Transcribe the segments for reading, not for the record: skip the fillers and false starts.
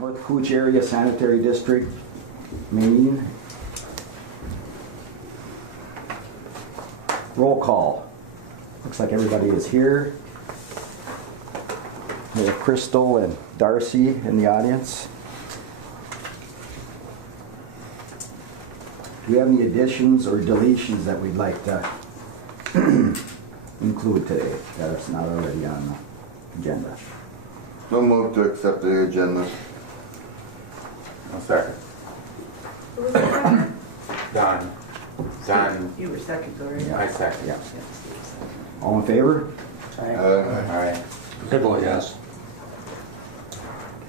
North Kooch Area Sanitary District meeting. Roll call. Looks like everybody is here. We have Crystal and Darcy in the audience. Do we have any additions or deletions that we'd like to include today that's not already on the agenda? No move to accept the agenda. I'll second. Who was the second? Don. You were second, Gloria. Yeah. I second. Yeah. All in favor? Aye. Crystal, yes.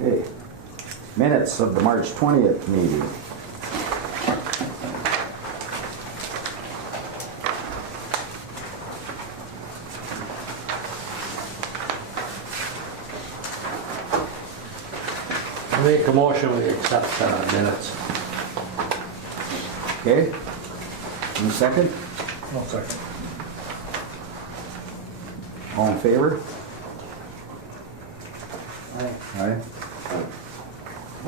Okay. Minutes of the March 20th meeting. I make a motion, we accept minutes. Okay. Any second? I'll second. All in favor? Aye. Aye.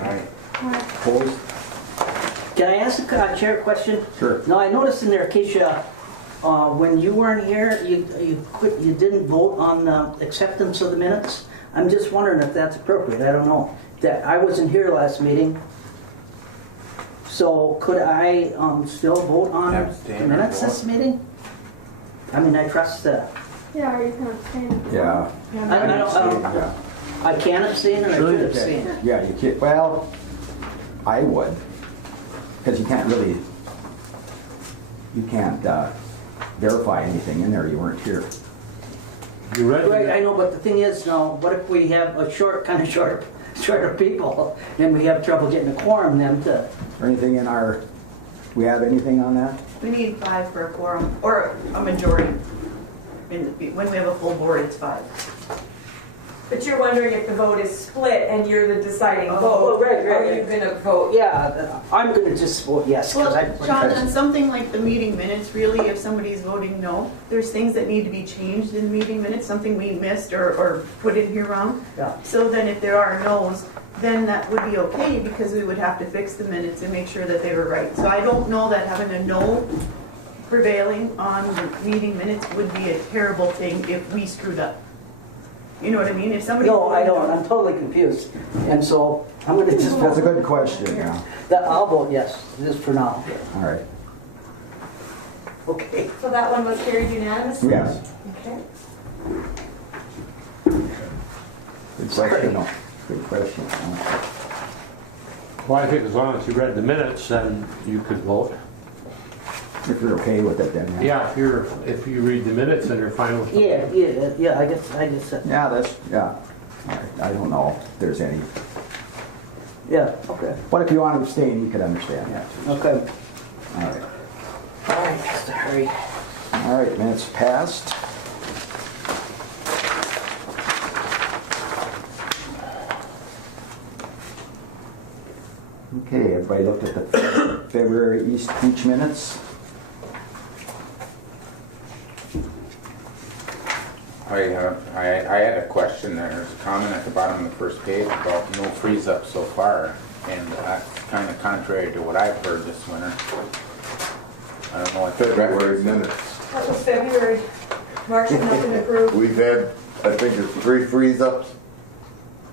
Aye. Opposed? Can I ask the chair a question? Sure. No, I noticed in there, Keisha, when you weren't here, you didn't vote on the acceptance of the minutes. I'm just wondering if that's appropriate. I don't know. That I wasn't here last meeting, so could I still vote on Abstain the or minutes vote? this meeting? I mean, I trust that. Yeah, or you can abstain. Yeah. Yeah. I can abstain, or I Sure should you abstain. can. Yeah, you can. Well, I would, because you can't really, verify anything in there. You weren't here. You read Right, I it? know, but the thing is, now, what if we have a shorter people, and we have trouble getting a quorum then to... Or anything in our? Do we have anything on that? We need 5 for a quorum, or a majority. When we have a full board, it's 5. But you're wondering if the vote is split and you're the deciding Oh, vote. right. Are you gonna vote? Yeah, I'm gonna just vote yes. 'Cause Well, John, I- on something like the meeting minutes, really, if somebody's voting no, there's things that need to be changed in the meeting minutes, something we missed or put in here wrong. Yeah. So then if there are no's, then that would be okay, because we would have to fix the minutes and make sure that they were right. So I don't know that having a no prevailing on the meeting minutes would be a terrible thing if we screwed up. You know what I mean? If somebody. No, I don't, I'm totally confused, and so I'm gonna just That's a vote, good question. Yeah. I'll vote yes, just for now. All right. Okay. So that one was carried unanimously? Yes. Okay. Good question. No. Good question. Well, I think as long as you read the minutes, then you could vote. If you're okay with it, then. Yeah, if you read the minutes and you're fine with them. Yeah, I guess, Yeah, that's, yeah. All right. I don't know if there's any. yeah, okay, But if you want to abstain, you could understand that too. okay. All right. All right, just hurry. All right, minutes passed. Okay, everybody looked at the February East Beach minutes. I had a question there. There's a comment at the bottom of the first page about no freeze up so far, and that's kind of contrary to what I've heard this winter. I don't know what February minutes. That was February. March had nothing approved. We've had, I think it's 3 freeze-ups.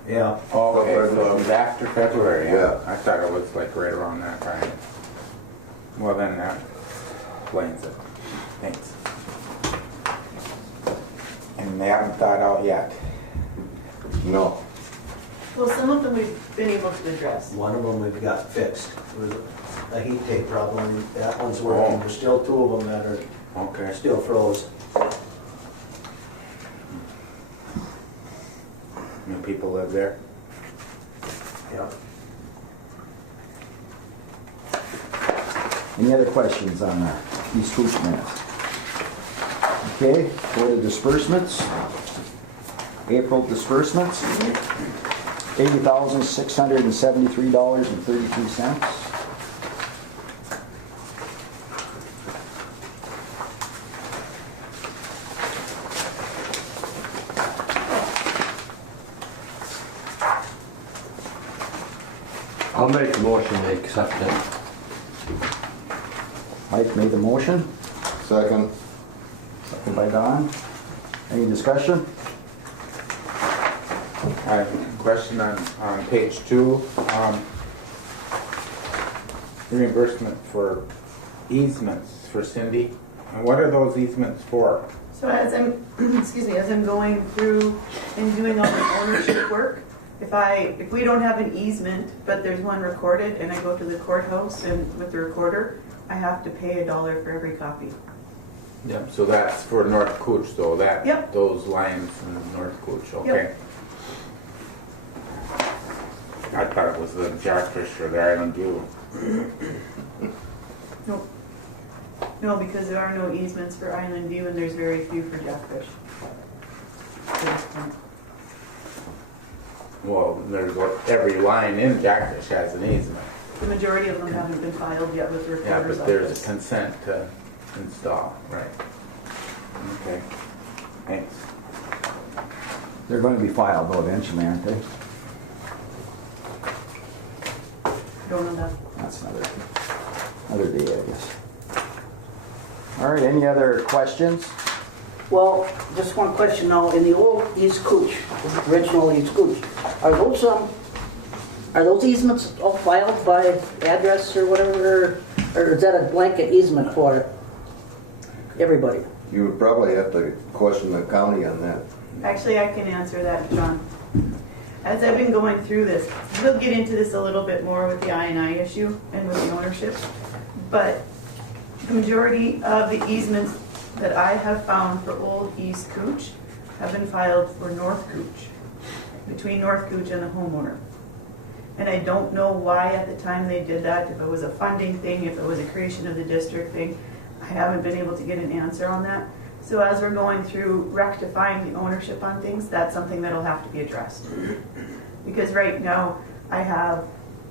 Yeah. Oh, okay, so it was after February. Yeah. I thought it was like right around that time. Well, then that explains it. Thanks. And they haven't thought out yet. No. Well, some of them we've been able to address. One of them we've got fixed. It was a heat tape problem. That one's working. There's still 2 of them that are Okay. still froze. New people live there. Yep. Any other questions on the East Kooch minutes? Okay, go to disbursements. April disbursements, $80,673.32. I'll make the motion to accept it. Mike made the motion, Second. second by Don. Any discussion? I have a question on page 2. Reimbursement for easements for Cindy. And what are those easements for? So as I'm, excuse me, as I'm going through and doing all the ownership work, if we don't have an easement, but there's one recorded, and I go to the courthouse and with the recorder, I have to pay $1 for every copy. Yep. So that's for North Kooch though, that, Yep. those lines in North Kooch, okay. I thought it was the Jackfish or the Island View. Nope. No, because there are no easements for Island View and there's very few for Jackfish. Well, there's every line in Jackfish has an easement. The majority of them haven't been filed yet with the Yeah, recorder's but there's a office. consent to install, right? Okay, thanks. They're going to be filed though eventually, aren't they? Don't know that. That's another day, I guess. All right, any other questions? Well, just one question now, in the old East Kooch, original East Kooch, are those easements all filed by address or whatever, or is that a blanket easement for everybody? You would probably have to question the county on that. Actually, I can answer that, John. As I've been going through this, we'll get into this a little bit more with the I&I issue and with the ownership, but the majority of the easements that I have found for Old East Kooch have been filed for North Kooch, between North Kooch and the homeowner. And I don't know why at the time they did that, if it was a funding thing, if it was a creation of the district thing. I haven't been able to get an answer on that. So as we're going through rectifying the ownership on things, that's something that'll have to be addressed. Because right now, I have,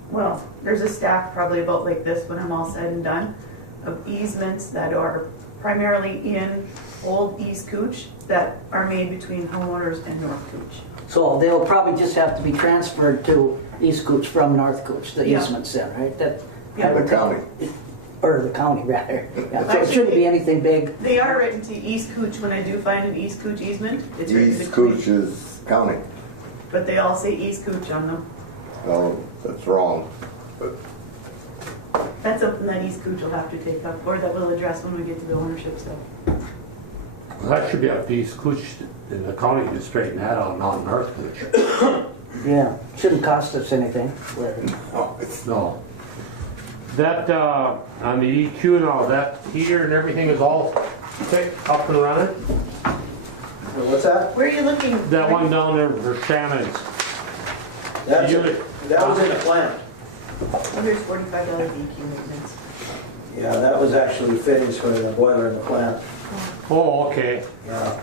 well, there's a stack probably about like this when I'm all said and done, of easements that are primarily in Old East Kooch that are made between homeowners and North Kooch. So they'll probably just have to be transferred to East Kooch from North Kooch, the Yeah. easements then, right? That Yeah. The county. Or the county, rather. Yeah, so it Actually, shouldn't be anything big. They are written to East Kooch. When I do find an East Kooch easement, it's written East between, Kooch is county. but they all say East Kooch on them. No, that's wrong. But That's something that East Kooch will have to take up, or that we'll address when we get to the ownership stuff. Well, that should be up to East Kooch in the county to straighten that out, not North Kooch. Yeah, shouldn't cost us anything. no, it's No. That, on the EQ now, that heater and everything is all up and running? What's that? Where are you looking? That one down there for Shannon's. That You- was in the plant. Oh, there's $45 DQ maintenance. Yeah, that was actually fittings for the boiler in the plant. Oh, okay. Yeah.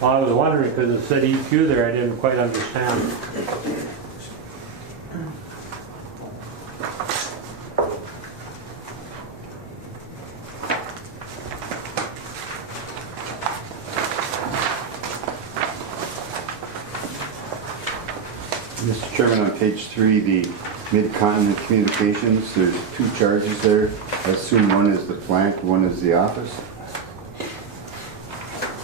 Well, I was wondering, because it said EQ there, I didn't quite understand. Mr. Chairman, on page 3, the Mid-Continent Communications, there's 2 charges there. I assume one is the plant, one is the office.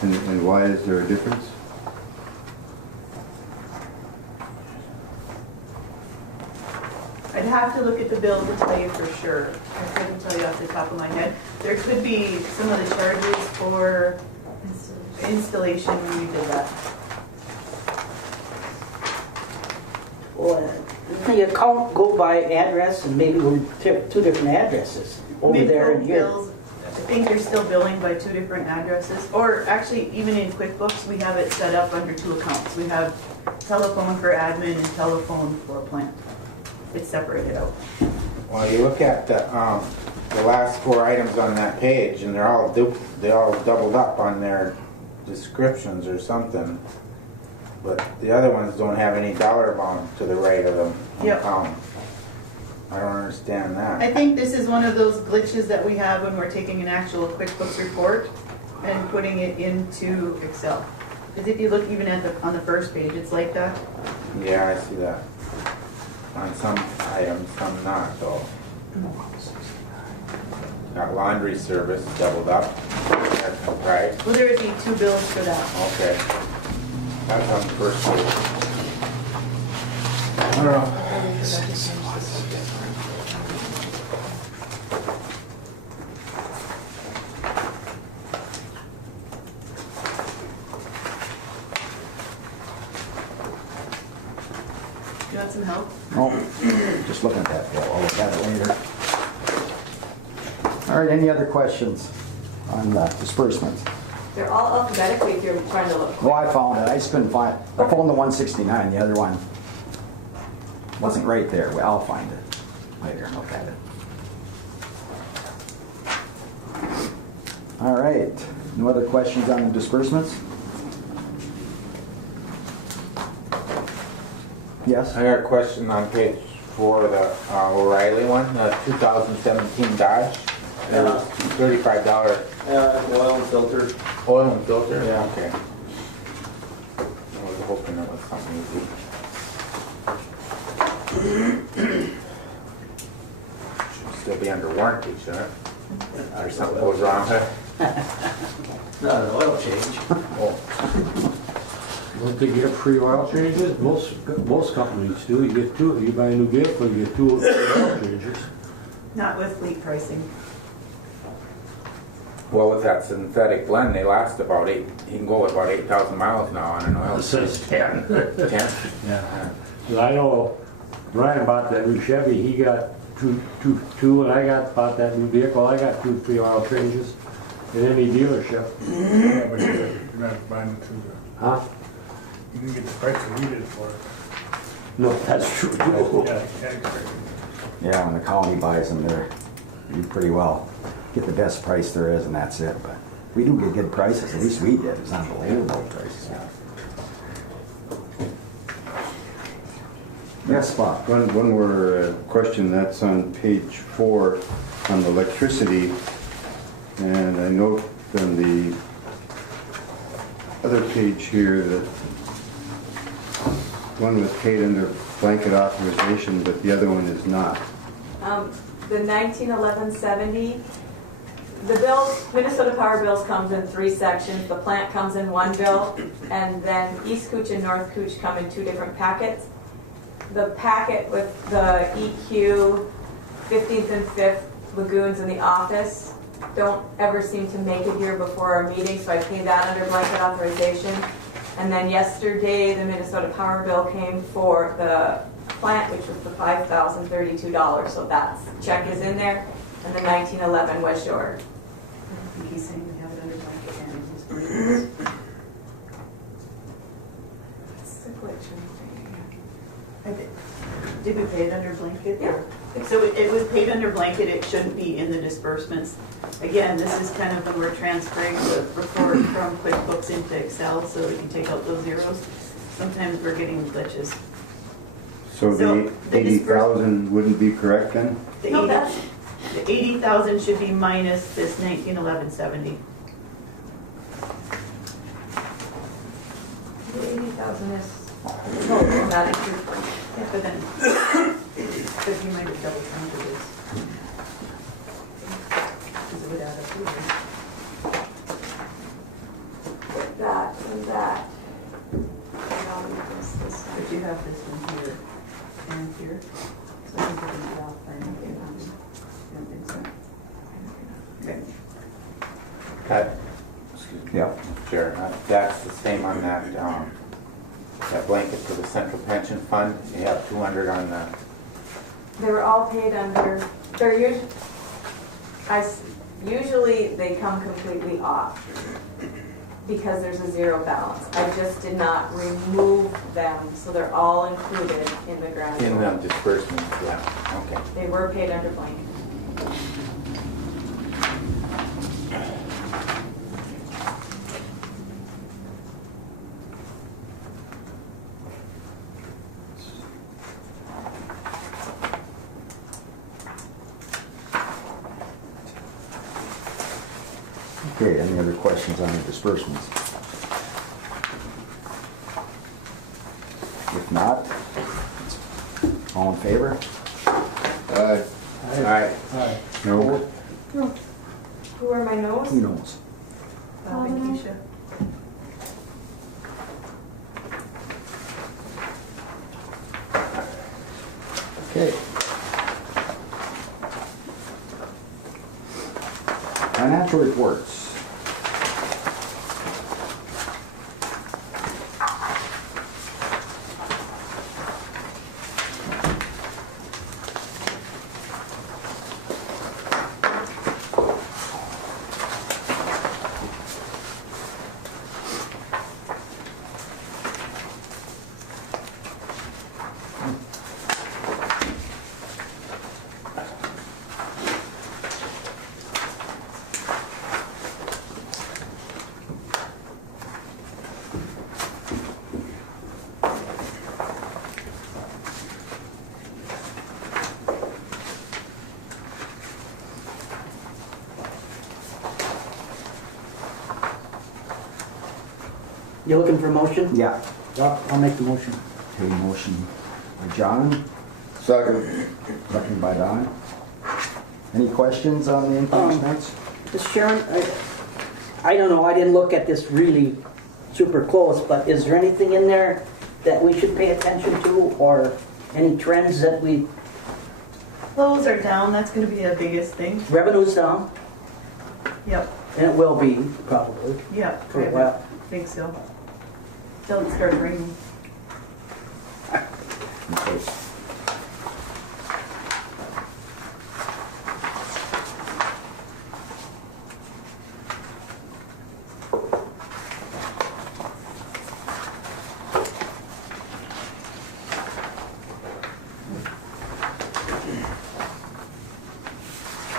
And why is there a difference? I'd have to look at the bill to tell you for sure. I couldn't tell you off the top of my head. There could be some of the charges for installation when we did that. Well, the account go by address and maybe we're 2 different addresses over there and Midco here. bills, I think you're still billing by 2 different addresses. Or actually, even in QuickBooks, we have it set up under 2 accounts. We have telephone for admin and telephone for plant. It's separated out. Well, you look at the last 4 items on that page, and they're all doubled up on their descriptions or something. But the other ones don't have any dollar amount to the right of them. Yep. I don't understand that. I think this is one of those glitches that we have when we're taking an actual QuickBooks report and putting it into Excel. Because if you look even at on the first page, it's like that. Yeah, I see that. on some items, some not, so. Got laundry service doubled up, that's the price, Well, there would be two bills for that. okay. That's on the first page. I don't know. You want some help? No, just looking at that bill, I'll look at it later. All right, any other questions on the disbursements? They're all alphabetically if you're trying to look. Oh, I found it, I just couldn't find, I found the 169, the other one wasn't right there. Well, I'll find it later and look at it. All right, no other questions on the disbursements? Yes? I got a question on page 4, the O'Reilly one, the 2017 Dodge. It was $35 Oil and filter. oil and filter? Yeah. Okay. I was hoping it was something easy. Should still be under warranty, shouldn't it? Or something goes wrong with it? Not an oil change. Oh, Don't they get free oil changes? Most companies do. You get two. You buy a new vehicle, you get two oil changes. Not with fleet pricing. well, with that synthetic blend, they last about you can go about 8,000 miles now on an oil. It says 10. 10? Yeah. But I know Ryan bought that new Chevy. He got two, and I bought that new vehicle. I got 2 free oil changes in any dealership. Yeah, but you're not buying it through Huh? you can get the price that we did for it. No, that's true. Yeah, exactly. Yeah, when the county buys them, they're, you do pretty well. Get the best price there is and that's it, but we do get good prices, at least we did. It's unbelievable prices. Yes, Bob? One more question, that's on page 4 on the electricity. And I note on the other page here that one was paid under blanket authorization, but the other one is not. The 1911-70, the bills, Minnesota Power bills comes in 3 sections. The plant comes in 1 bill, and then East Kooch and North Kooch come in 2 different packets. The packet with the EQ, 15th and 5th lagoons in the office don't ever seem to make it here before our meeting, so I paid that under blanket authorization. And then yesterday, the Minnesota Power bill came for the plant, which was the $5,032. So that check is in there, and the 1911 was short. I think he's saying we have it under blanket and his birthday. It's a glitch. Did we pay it under blanket? Yeah. So it was paid under blanket, it shouldn't be in the disbursements. Again, this is kind of when we're transferring the report from QuickBooks into Excel, so we can take out those zeros. Sometimes we're getting glitches. So the 80,000 wouldn't be correct then? The No, 80 that's, the 80,000 should be minus this 1911-70. the 80,000 is total, not included. Yeah, but then, but you might have double counted this. Because it would add up here. With that and that. But you have this one here and here. So I think we're going to be off by making it. I don't think so. Okay. That, excuse me, Yeah. Chair, that's the same on that, that blanket for the central pension fund. You have 200 on the, They were all paid under, they're usually they come completely off because there's a 0 balance. I just did not remove them, so they're all included in the grand. in the disbursements, yeah, okay. They were paid under blanket. Okay, any other questions on the disbursements? If not, all in favor? favor? Aye. Aye. Aye. No. Who are my no's? Who knows? Bob and Keisha. Okay. Financial reports. You looking for a motion? Yeah. Yeah, I'll make the motion. Okay, motion by John, Second. second by Don. Any questions on the income expense? Mr. Chairman, I don't know, I didn't look at this really super close, but is there anything in there that we should pay attention to, or any trends that we, Clothes are down, that's gonna be the biggest thing. revenue's down, Yep, and it will be, probably, yep. for a I while. think so. Till it starts raining. Okay.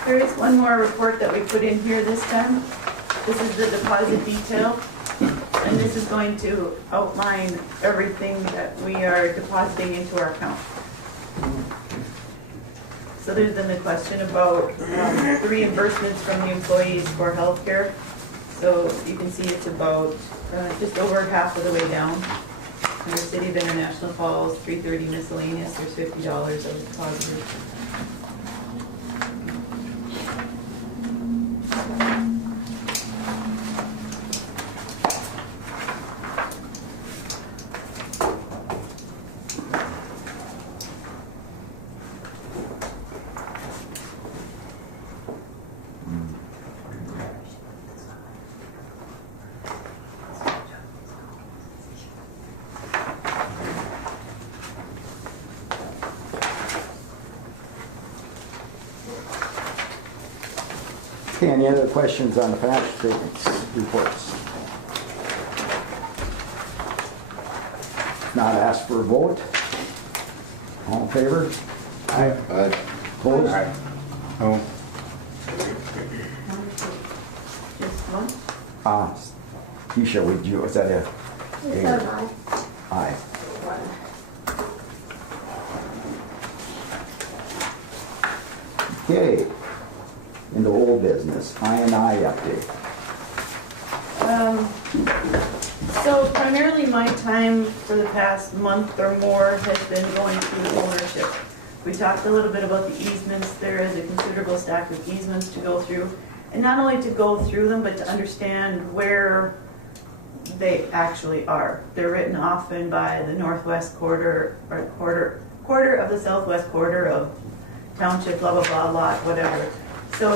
There is one more report that we put in here this time. This is the deposit detail. And this is going to outline everything that we are depositing into our account. So there's been the question about the reimbursements from the employees for healthcare. So you can see it's about just over half of the way down. Under City of International Falls, $330 miscellaneous, there's $50 of deposited. Okay, any other questions on the financial statements, reports? Not asked for a vote? All in favor? Aye. Aye. Opposed? Aye. No. Just one? Keisha, would you, is that a? It's so nice. Aye. Okay, into old business, I&I update. So primarily my time for the past month or more has been going through ownership. We talked a little bit about the easements. There is a considerable stack of easements to go through. And not only to go through them, but to understand where they actually are. They're written often by the northwest quarter or quarter of the southwest quarter of township, blah, blah, blah, lot, whatever. So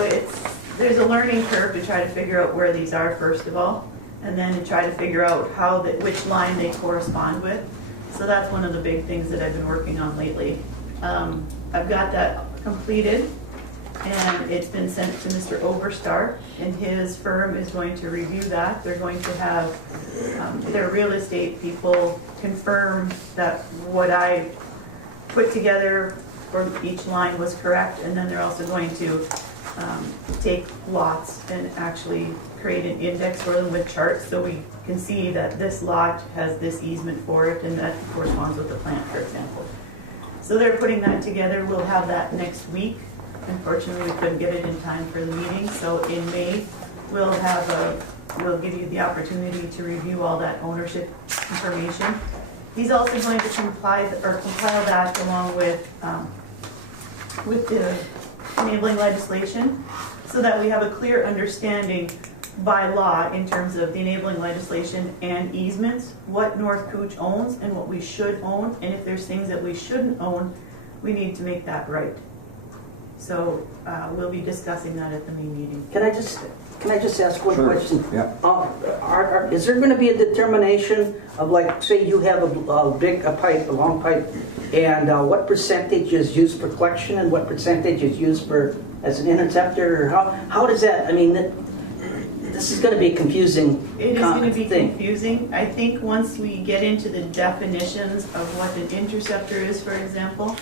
there's a learning curve to try to figure out where these are first of all, and then to try to figure out which line they correspond with. So that's one of the big things that I've been working on lately. I've got that completed, and it's been sent to Mr. Overstar, and his firm is going to review that. They're going to have their real estate people confirm that what I put together for each line was correct, and then they're also going to take lots and actually create an index for them with charts so we can see that this lot has this easement for it and that corresponds with the plant, for example. So they're putting that together. We'll have that next week. Unfortunately, we couldn't get it in time for the meeting, so in May we'll give you the opportunity to review all that ownership information. He's also going to compile that along with the enabling legislation, so that we have a clear understanding by law in terms of the enabling legislation and easements, what North Kooch owns and what we should own, and if there's things that we shouldn't own, we need to make that right. So we'll be discussing that at the main meeting. Can I just ask one Sure. question? Yeah. Is there going to be a determination of, like, say you have a long pipe, and what percentage is used for collection and what percentage is used for as an interceptor? Or how does that? I mean, this is going to be confusing. It is going to be thing. confusing. I think once we get into the definitions of what an interceptor is, for example,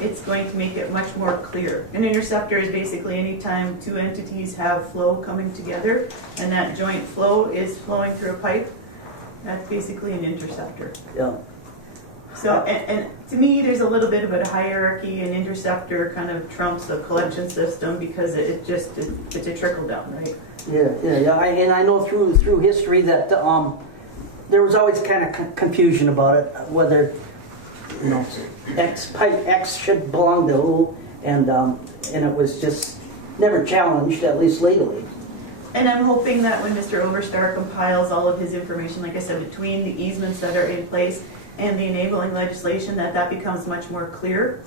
it's going to make it much more clear. An interceptor is basically any time two entities have flow coming together and that joint flow is flowing through a pipe, that's basically an interceptor. Yeah. So, and to me, there's a little bit of a hierarchy. An interceptor kind of trumps a collection system because it's a trickle down, right? Yeah. And I know through history that there was always kind of confusion about it, whether pipe X should belong to who, and it was just never challenged, at least legally. And I'm hoping that when Mr. Overstar compiles all of his information, like I said, between the easements that are in place and the enabling legislation, that becomes much more clear,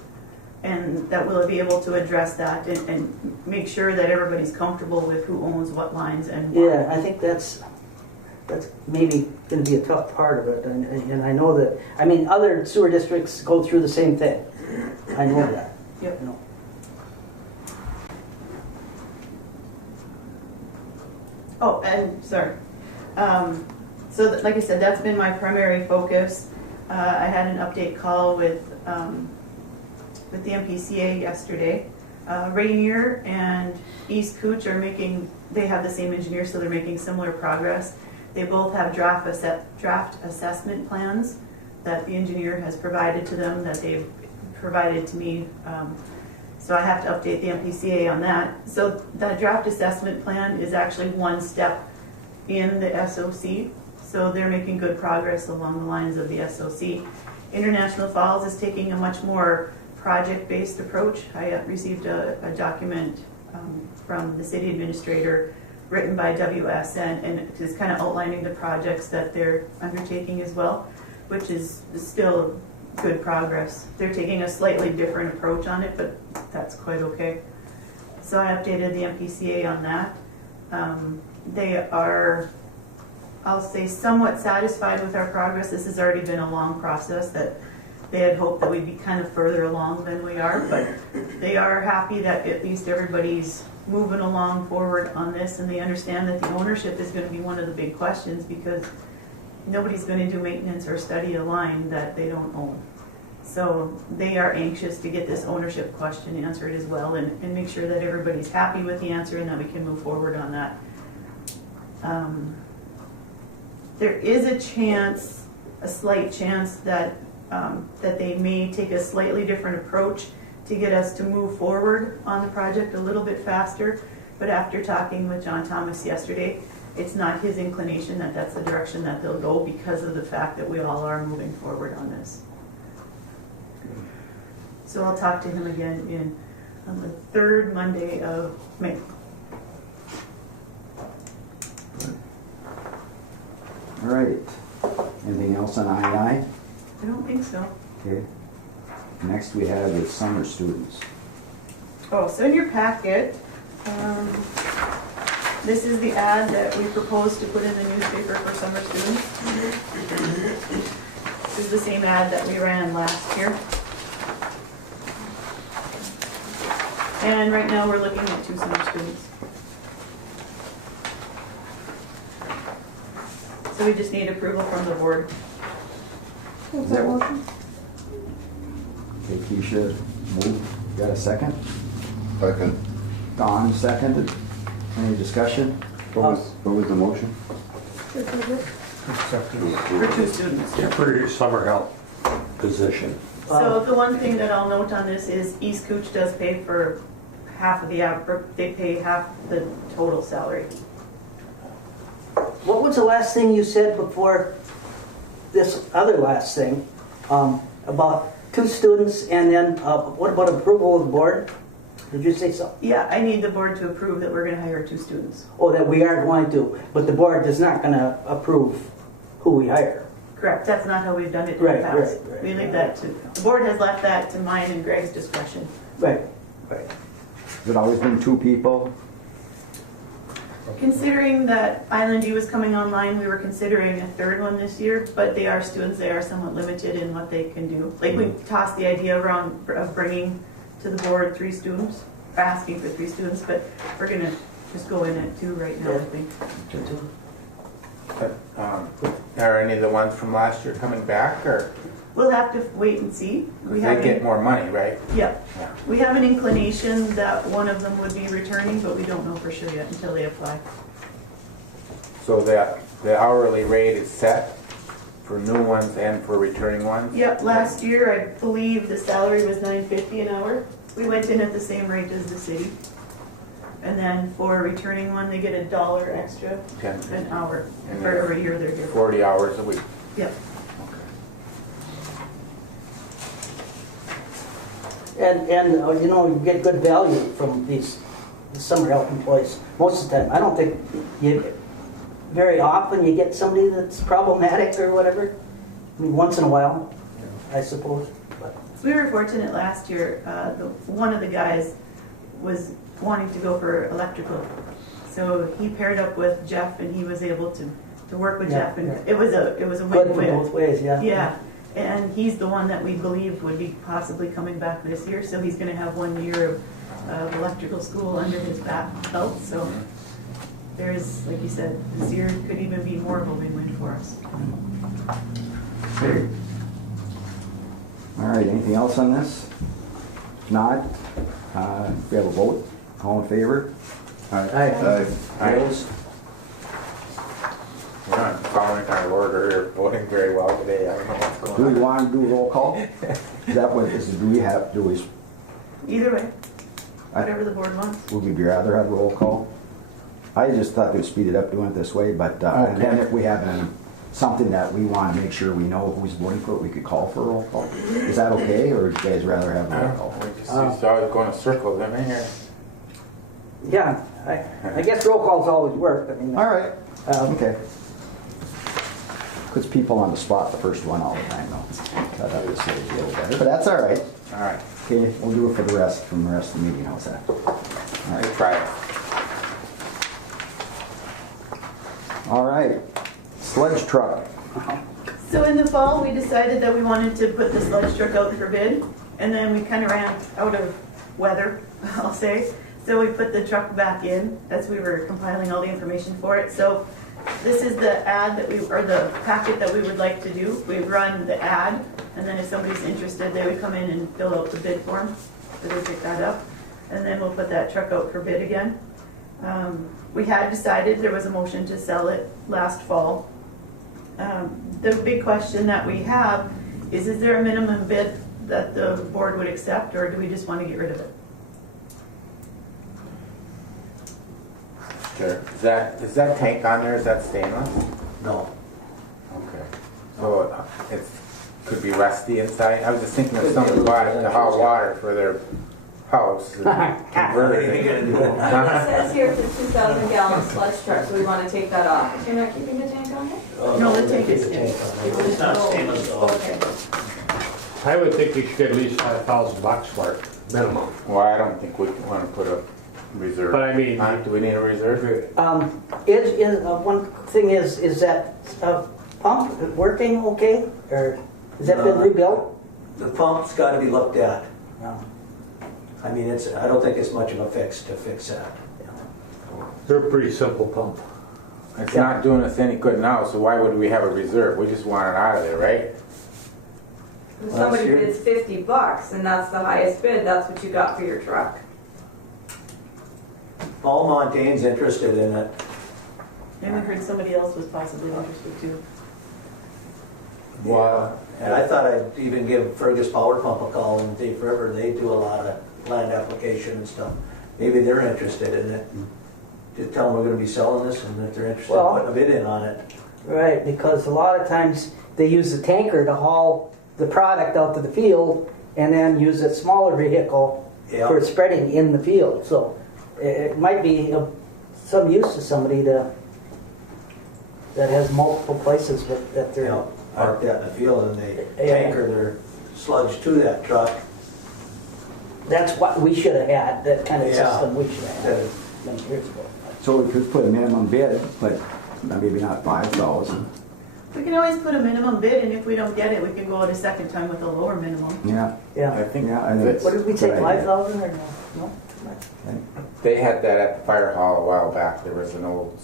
and that we'll be able to address that and make sure that everybody's comfortable with who owns what lines and why. Yeah, I think that's maybe going to be a tough part of it, and I know that. I mean, other sewer districts go through the same thing. I know that. Yep. Oh, and sorry. Like I said, that's been my primary focus. I had an update call with the MPCA yesterday. Rainier and East Kooch they have the same engineer, so they're making similar progress. They both have draft assessment plans that the engineer has provided to them, that they've provided to me. So I have to update the MPCA on that. So that draft assessment plan is actually one step in the SOC. So they're making good progress along the lines of the SOC. International Falls is taking a much more project-based approach. I received a document from the city administrator written by WS and is kind of outlining the projects that they're undertaking as well, which is still good progress. They're taking a slightly different approach on it, but that's quite okay. So I updated the MPCA on that. They are, I'll say, somewhat satisfied with our progress. This has already been a long process that they had hoped that we'd be kind of further along than we are, but they are happy that at least everybody's moving along forward on this, and they understand that the ownership is going to be one of the big questions, because nobody's going to do maintenance or study a line that they don't own. So they are anxious to get this ownership question answered as well, and make sure that everybody's happy with the answer and that we can move forward on that. There is a slight chance that they may take a slightly different approach to get us to move forward on the project a little bit faster. But after talking with John Thomas yesterday, it's not his inclination that that's the direction that they'll go, because of the fact that we all are moving forward on this. So I'll talk to him again on the third Monday of May. All right. Anything else on I&I? I don't think so. Okay. Next we have is summer students. Oh, so in your packet, this is the ad that we proposed to put in the newspaper for summer students. This is the same ad that we ran last year. And right now we're looking at 2 summer students. So we just need approval from the board. Is that motion? Okay, Keisha moved. Got a second? Second. Don seconded. Any discussion? What was the motion? For 2 students. For summer help position. So the one thing that I'll note on this is East Kooch does pay for half of they pay half the total salary. What was the last thing you said before this other last thing, about 2 students and then, what about approval of the board? Did you say so? Yeah, I need the board to approve that we're gonna hire 2 students. Oh, that we are going to, but the board is not gonna approve who we hire. Correct, that's not how we've done it in the Right, past. right, right. We leave that to, the board has left that to mine and Greg's discretion. Right, right. Has it always been 2 people? Considering that Island U was coming online, we were considering a 3rd one this year, but they are students, they are somewhat limited in what they can do. Like, we tossed the idea around of bringing to the board 3 students, or asking for 3 students, but we're gonna just go in at 2 right now, I think. Are any of the ones from last year coming back, or We'll have to wait and see. We they get haven't, more money, right? yep. Yeah. We have an inclination that one of them would be returning, but we don't know for sure yet until they apply. So that the hourly rate is set for new ones and for returning ones? Yep, last year, I believe the salary was $9.50 an hour. We went in at the same rate as the city. And then for a returning one, they get $1 extra an hour And for every year they're here. 40 hours a week. Yep. And you know, you get good value from these summer help employees most of the time. I don't think very often you get somebody that's problematic or whatever. I mean, once in a while, I suppose. But We were fortunate last year, one of the guys was wanting to go for electrical. So he paired up with Jeff and he was able to work with Yeah, Jeff and yeah. it was a good for win-win. both ways, yeah. Yeah, and he's the one that we believed would be possibly coming back this year, so he's gonna have 1 year of electrical school under his belt, so there's, like you said, this year could even be more of a win-win for us. Okay. All right, anything else on this? If not, we have a vote. All in favor? Aye. Opposed? We're not following our order or voting very well today. I don't know what's Do going we on. want to do a roll call? Is that what this is? Do we, Either way, whatever the board wants. would you rather have a roll call? I just thought we'd speed it up doing it this way, but, and then if we have something that we want to make sure we know who's voting for it, we could call for a roll call. Is that okay, or would you guys rather have a roll call? We just used to always go in circles, am I here? Yeah, I guess roll calls always work. I mean, All right, okay. Puts people on the spot, the first one all the time, though. That would say a little better, but that's all right. All right, Okay, we'll do it for the rest, from the rest of the meeting, how's that? All let's right, try it. all right. Sledge truck. So in the fall, we decided that we wanted to put the sledge truck out for bid, and then we kind of ran out of weather, I'll say. So we put the truck back in as we were compiling all the information for it. So this is the ad that or the packet that we would like to do. We run the ad, and then if somebody's interested, they would come in and fill out the bid form. So they pick that up, and then we'll put that truck out for bid again. We had decided, there was a motion to sell it last fall. The big question that we have is there a minimum bid that the board would accept, or do we just want to get rid of it? Sure. Is that tank on there, is that stainless? No. Okay. So could be rusty inside? I was just thinking if someone bought it to hot water for their house and converted it. It says here for 2,000 gallon sludge truck, so we want to take that off. You're not keeping the tank on there? No, the tank is It's not stainless though. Okay. I would think we should get at least $5,000 for it, minimum. Well, I don't think we want to put a reserve. But I mean- Do we need a reserve? One thing is that pump working okay, or has that been rebuilt? The pump's gotta be looked at. No. I mean, I don't think it's much of a fix to fix that. They're a pretty simple pump. It's not doing us any good now, so why would we have a reserve? We just want it out of there, right? If somebody bids $50 and that's the highest bid, that's what you got for your truck. Paul Montaigne's interested in it. And we heard somebody else was possibly interested too. Wow. And I thought I'd even give Fergus Power Pump a call in Thief River. They do a lot of land application and stuff. Maybe they're interested in it. Just tell them we're gonna be selling this, and if they're interested in Well- putting a bid in on it. Right, because a lot of times they use the tanker to haul the product out to the field and then use a smaller vehicle Yeah. for spreading in the field. So it might be of some use to somebody that has multiple places that You they're. know, park that in the field and they Yeah. tanker their sludge to that truck. That's what we should have had, that kind of Yeah. system we should have had Instead many years ago. So we could put a minimum bid, but maybe not 5,000. We can always put a minimum bid, and if we don't get it, we can go out a second time with a lower minimum. Yeah, Yeah. I think yeah, and it's. What did we say, good idea. 5,000 or no? they had that at the fire hall a while back. There was an old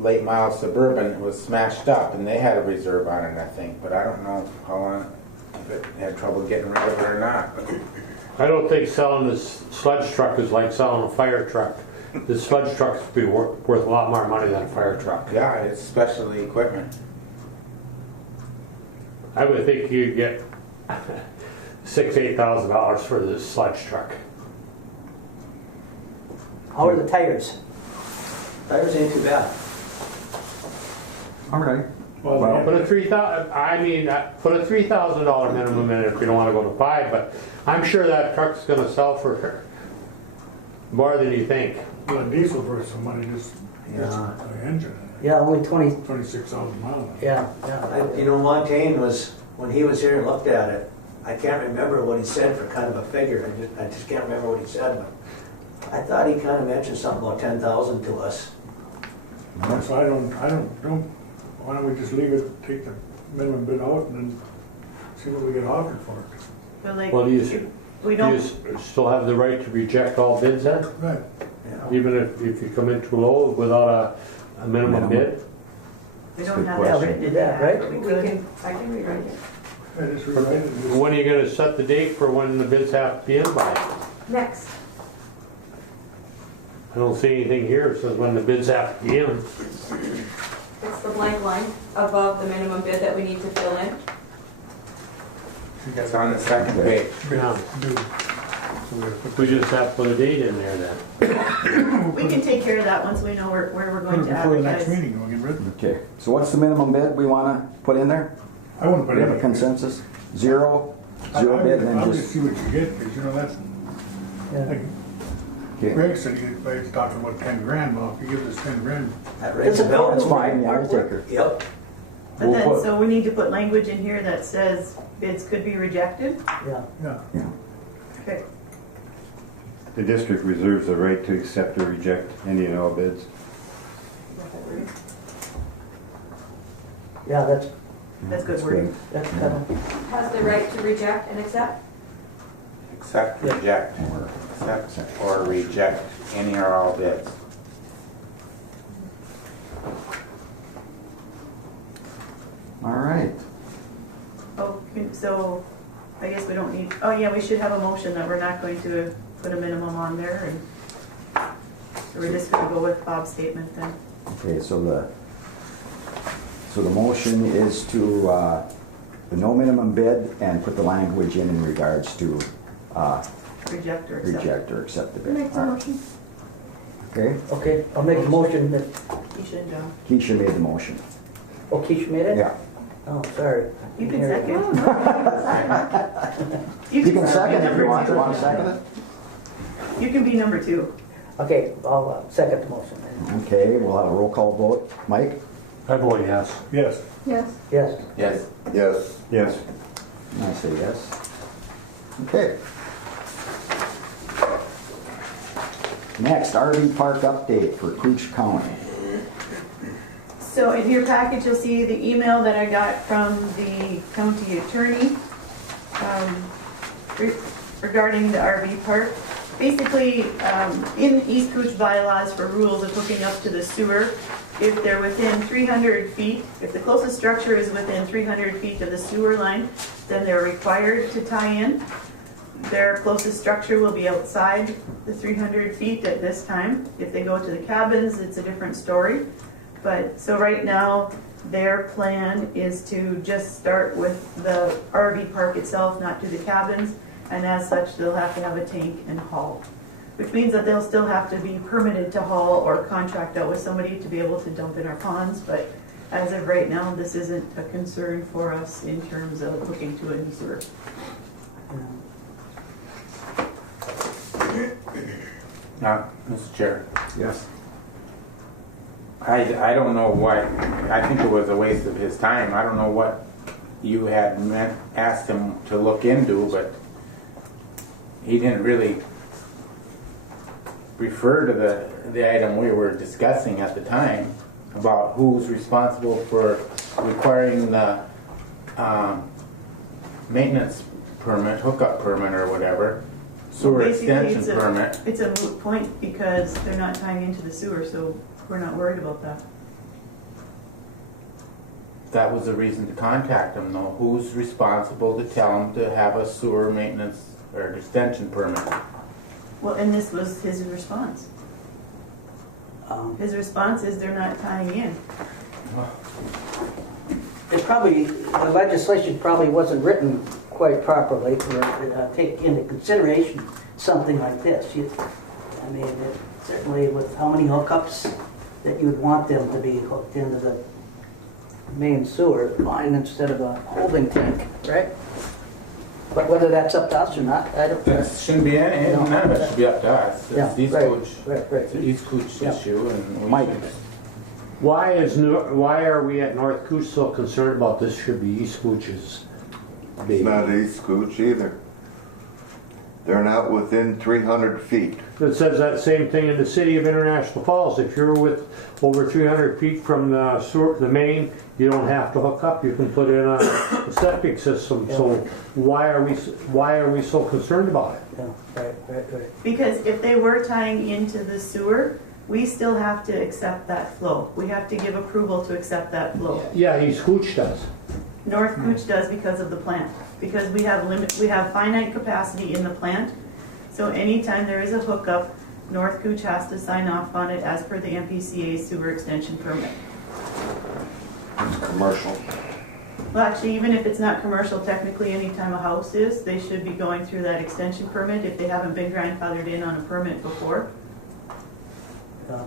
late model Suburban. It was smashed up, and they had a reserve on it, I think. But I don't know how long, if it had trouble getting rid of it or not. I don't think selling this sludge truck is like selling a fire truck. The sludge trucks would be worth a lot more money than a fire truck. Yeah, it's specialty equipment. I would think you'd get $6,000-8,000 for this sludge truck. How are the tires? Tires ain't too bad. All right. Well, Put a $3,000 minimum in it if you don't want to go to 5, but I'm sure that truck's going to sell for more than you think. well, diesel versus somebody just Yeah. the engine, Yeah, only 20, 26,000 miles. yeah. You know, Montaigne was, when he was here and looked at it, I can't remember what he said for kind of a figure. I just can't remember what he said, but I thought he kind of mentioned something about 10,000 to us. So I don't, why don't we just leave it, take the minimum bid out and then see what we get offered for it? But like, Well, do you we do you don't, still have the right to reject all bids then? Right. Yeah. Even if you come in too low without a minimum bid? we don't have Good that question. written in Yeah, there. right? We can, I can rewrite it. I just rewrite it. and just- When are you going to set the date for when the bids have to be in by? Next. I don't see anything here that says when the bids have to be in. It's the blank line above the minimum bid that we need to fill in. It's on the second page. Yeah. Do. So we gotta put We just have to put a date in there then. We can take care of that once we know where we're going to before the next advertise. meeting, we'll get rid of it. Okay, so what's the minimum bid we want to put in there? I wouldn't put We it have a in. consensus? Zero I bid, would then just just, see what you get, because you know, that's, like okay, Greg said, he's talking about 10 grand, well, if you give us 10 grand, That rings a It's a bell. that's fine, yeah, we'll take her. Yep. But We'll then, put- so we need to put language in here that says bids could be rejected? Yeah. yeah. Yeah. Okay. The district reserves the right to accept or reject any and all bids. Yeah, that's That's good That's wording. kind of, Has the right to reject and accept? Accept, reject, or accept or reject any or all bids. All right. Oh, so I guess we don't need, oh yeah, we should have a motion that we're not going to put a minimum on there and so we're just gonna go with Bob's statement then. Okay, so the motion is to, the no minimum bid and put the language in regards to, Reject or accept. reject or accept the bid. Make the motion. Okay, okay, I'll make the motion that, Keisha and John. Keisha made the motion. oh, Kooch made it? Yeah. Oh, sorry. You can Here. second. You can second if number you want. two. You want to second it? You can be number 2. Okay, I'll second the motion. Okay, we'll have a roll call vote. Mike? I vote yes. Yes. Yes. Yes. Yes. Yes. Yes. And I say yes. Okay. Next, RV park update for Kooch County. So in your package, you'll see the email that I got from the county attorney regarding the RV park. Basically, in East Kooch bylaws for rules of hooking up to the sewer, if they're within 300 feet, if the closest structure is within 300 feet of the sewer line, then they're required to tie in. Their closest structure will be outside the 300 feet at this time. If they go to the cabins, it's a different story. But, so right now, their plan is to just start with the RV park itself, not do the cabins, and as such, they'll have to have a tank and haul. Which means that they'll still have to be permitted to haul or contract out with somebody to be able to dump in our ponds, but as of right now, this isn't a concern for us in terms of looking to a new sewer. Now, Mr. Chair, Yes. I don't know what, I think it was a waste of his time. I don't know what you had asked him to look into, but he didn't really refer to the item we were discussing at the time about who's responsible for requiring the maintenance permit, hookup permit or whatever, sewer Basically, extension permit. It's a moot point because they're not tying into the sewer, so we're not worried about that. That was the reason to contact him though. Who's responsible to tell him to have a sewer maintenance or extension permit? Well, and this was his response. His response is they're not tying in. It probably, the legislation probably wasn't written quite properly to take into consideration something like this. I mean, certainly with how many hookups that you'd want them to be hooked into the main sewer line instead of a holding tank, right? But whether that's up to us or not, I don't. That shouldn't be any, No. none of it should be up to us. Yeah, It's East right, Kooch. right. It's an East Kooch Yeah. issue and we Mike. should. Why are we at North Kooch so concerned about this? Should be East Kooch's It's baby. not East Kooch either. They're not within 300 feet. It says that same thing in the city of International Falls. If you're with over 300 feet from the sewer, the main, you don't have to hook up. You can put in a septic system. So why are we so concerned about it? Yeah, right. Because if they were tying into the sewer, we still have to accept that flow. We have to give approval to accept that flow. Yeah, East Kooch does. North Kooch does because of the plant. Because we have finite capacity in the plant. So anytime there is a hookup, North Kooch has to sign off on it as per the MPCA sewer extension permit. It's commercial. Well, actually, even if it's not commercial, technically anytime a house is, they should be going through that extension permit if they haven't been grandfathered in on a permit before. Yeah.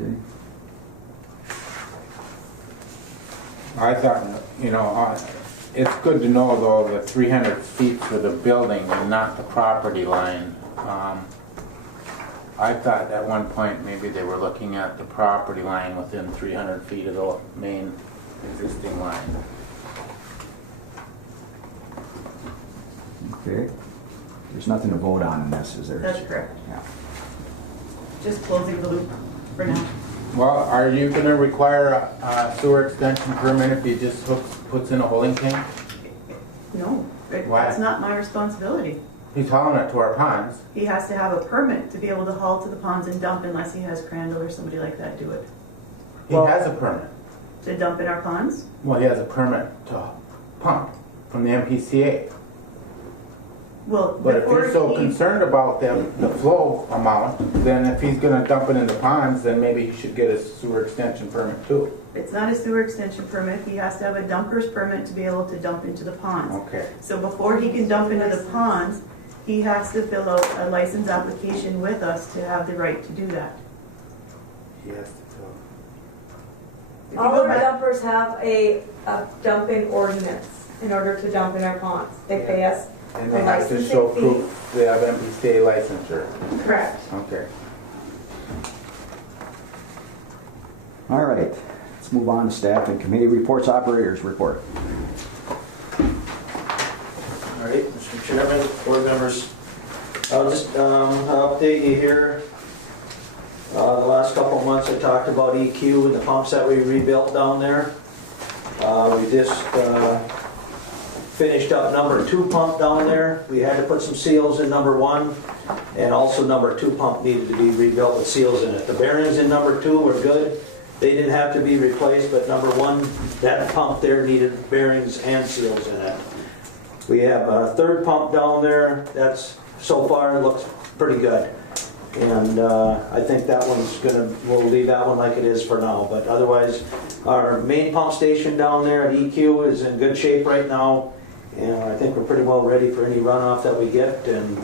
Okay. I thought, it's good to know though the 300 feet for the building and not the property line. I thought at one point maybe they were looking at the property line within 300 feet of the main existing line. Okay. There's nothing to vote on in this, is there? That's correct. Yeah. Just closing the loop for now. Well, are you gonna require a sewer extension permit if he just puts in a holding tank? No, Why? that's not my responsibility. He's hauling it to our ponds. He has to have a permit to be able to haul to the ponds and dump unless he has Crandall or somebody like that do it. He Well- has a permit. To dump in our ponds? Well, he has a permit to pump from the MPCA. Well, But if before he's so he- concerned about the flow amount, then if he's gonna dump it into ponds, then maybe he should get a sewer extension permit too. It's not a sewer extension permit, he has to have a dumper's permit to be able to dump into the ponds. Okay. So before he can dump into the ponds, he has to fill out a license application with us to have the right to do that. He has to If you All go of our back- dumpers have a dumping ordinance in order to dump in our ponds. They pay us fill. And a they have to licensing show fee. proof they have MPCA licensure. Correct. Okay. All right. Let's move on to staff and committee reports, operators report. All right, Mr. Chairman, board members, I'll just update you here. The last couple of months I talked about EQ and the pumps that we rebuilt down there. We just finished up number 2 pump down there. We had to put some seals in number 1, and also number 2 pump needed to be rebuilt with seals in it. The bearings in number 2 were good. They didn't have to be replaced, but number 1, that pump there needed bearings and seals in it. We have a 3rd pump down there. That's, so far, looks pretty good. And I think that we'll leave that one like it is for now. But otherwise, our main pump station down there at EQ is in good shape right now. And I think we're pretty well ready for any runoff that we get. And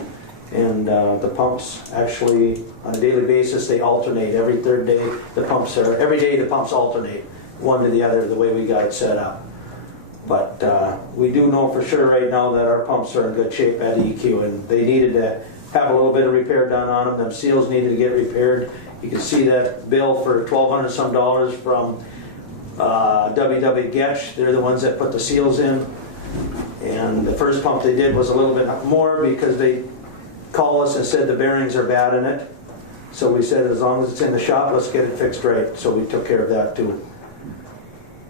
And the pumps actually, on a daily basis, they alternate. Every third day, every day the pumps alternate, one to the other, the way we got it set up. But we do know for sure right now that our pumps are in good shape at EQ, and they needed to have a little bit of repair done on them. Them seals needed to get repaired. You can see that bill for $1,200 some from WW Getch. They're the ones that put the seals in. And the first pump they did was a little bit more because they called us and said the bearings are bad in it. So we said as long as it's in the shop, let's get it fixed right. So we took care of that too.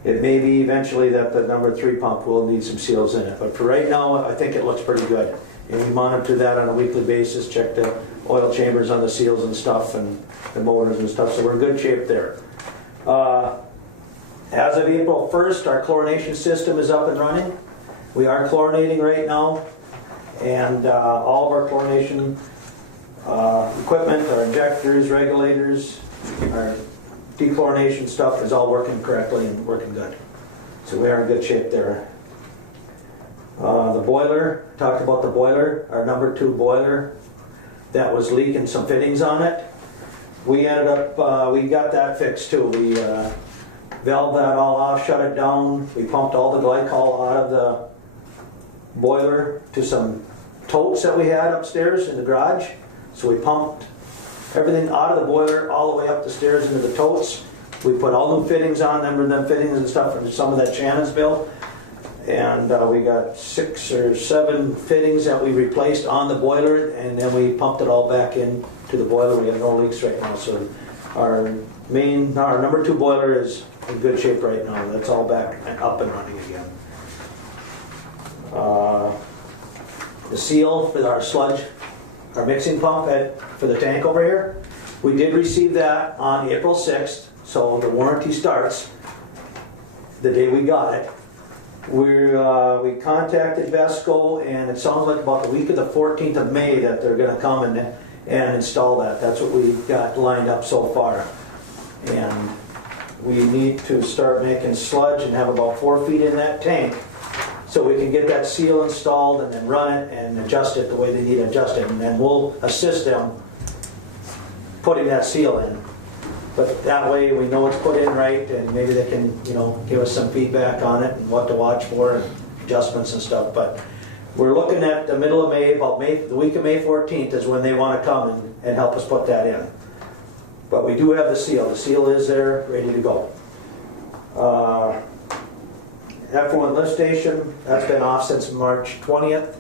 It may be eventually that the number 3 pump will need some seals in it, but for right now, I think it looks pretty good. And we monitor that on a weekly basis, check the oil chambers on the seals and stuff, and the motors and stuff, so we're in good shape there. As of April 1st, our chlorination system is up and running. We are chlorinating right now, and all of our chlorination equipment, our injectors, regulators, our dechlorination stuff is all working correctly and working good. So we are in good shape there. The boiler, talked about the boiler, our number 2 boiler that was leaking some fittings on it. We ended up, we got that fixed too. We valved that all off, shut it down. We pumped all the glycol out of the boiler to some totes that we had upstairs in the garage. So we pumped everything out of the boiler all the way up the stairs into the totes. We put all new fittings on them, and them fittings and stuff from some of that Shannon's built. And we got 6 or 7 fittings that we replaced on the boiler, and then we pumped it all back in to the boiler. We have no leaks right now. So our number 2 boiler is in good shape right now. That's all back and up and running again. The seal for our sludge, our mixing pump for the tank over here, we did receive that on April 6th, so the warranty starts the day we got it. We contacted Vesco, and it sounds like about the week of the 14th of May that they're going to come and install that. That's what we got lined up so far. And we need to start making sludge and have about 4 feet in that tank so we can get that seal installed and then run it and adjust it the way they need to adjust it. And then we'll assist them putting that seal in. But that way we know it's put in right, and maybe they can, give us some feedback on it and what to watch for and adjustments and stuff. But we're looking at the middle of May, the week of May 14th is when they want to come and help us put that in. But we do have the seal. The seal is there, ready to go. Effluent lift station, that's been off since March 20th,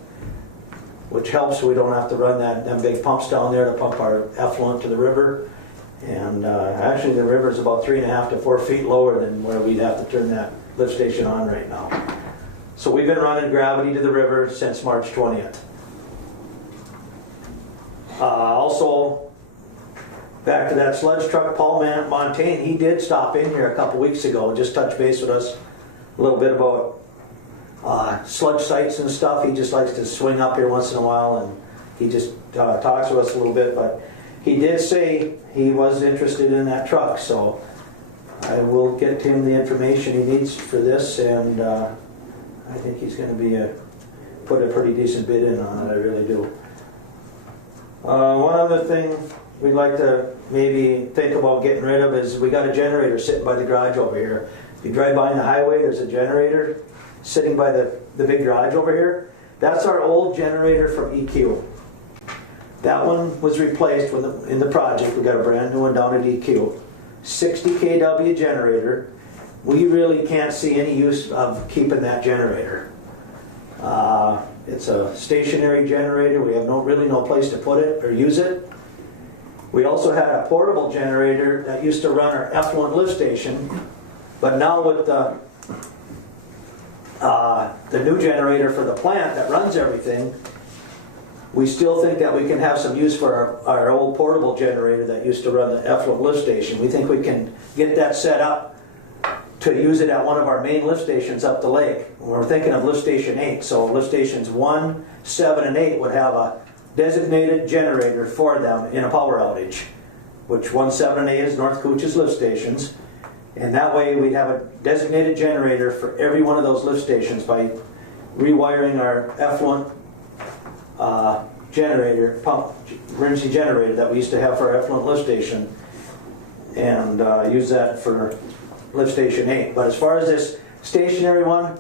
which helps so we don't have to run them big pumps down there to pump our effluent to the river. And actually the river is about 3.5 to 4 feet lower than where we'd have to turn that lift station on right now. So we've been running gravity to the river since March 20th. Also, back to that sludge truck, Paul Montaigne, he did stop in here a couple weeks ago and just touch base with us a little bit about sludge sites and stuff. He just likes to swing up here once in a while, and he just talks to us a little bit. But he did say he was interested in that truck, so I will get him the information he needs for this, and I think he's going to put a pretty decent bid in on it. I really do. One other thing we'd like to maybe think about getting rid of is we got a generator sitting by the garage over here. If you drive by on the highway, there's a generator sitting by the big garage over here. That's our old generator from EQ. That one was replaced in the project. We got a brand new one down at EQ. 60 kW generator. We really can't see any use of keeping that generator. It's a stationary generator. We have really no place to put it or use it. We also had a portable generator that used to run our effluent lift station, but now with the new generator for the plant that runs everything, we still think that we can have some use for our old portable generator that used to run the effluent lift station. We think we can get that set up to use it at one of our main lift stations up the lake. We're thinking of lift station 8, so lift stations 1, 7, and 8 would have a designated generator for them in a power outage, which 1, 7, and 8 is North Kooch's lift stations. And that way we'd have a designated generator for every one of those lift stations by rewiring our effluent generator, pump, emergency generator that we used to have for our effluent lift station, and use that for lift station 8. But as far as this stationary one,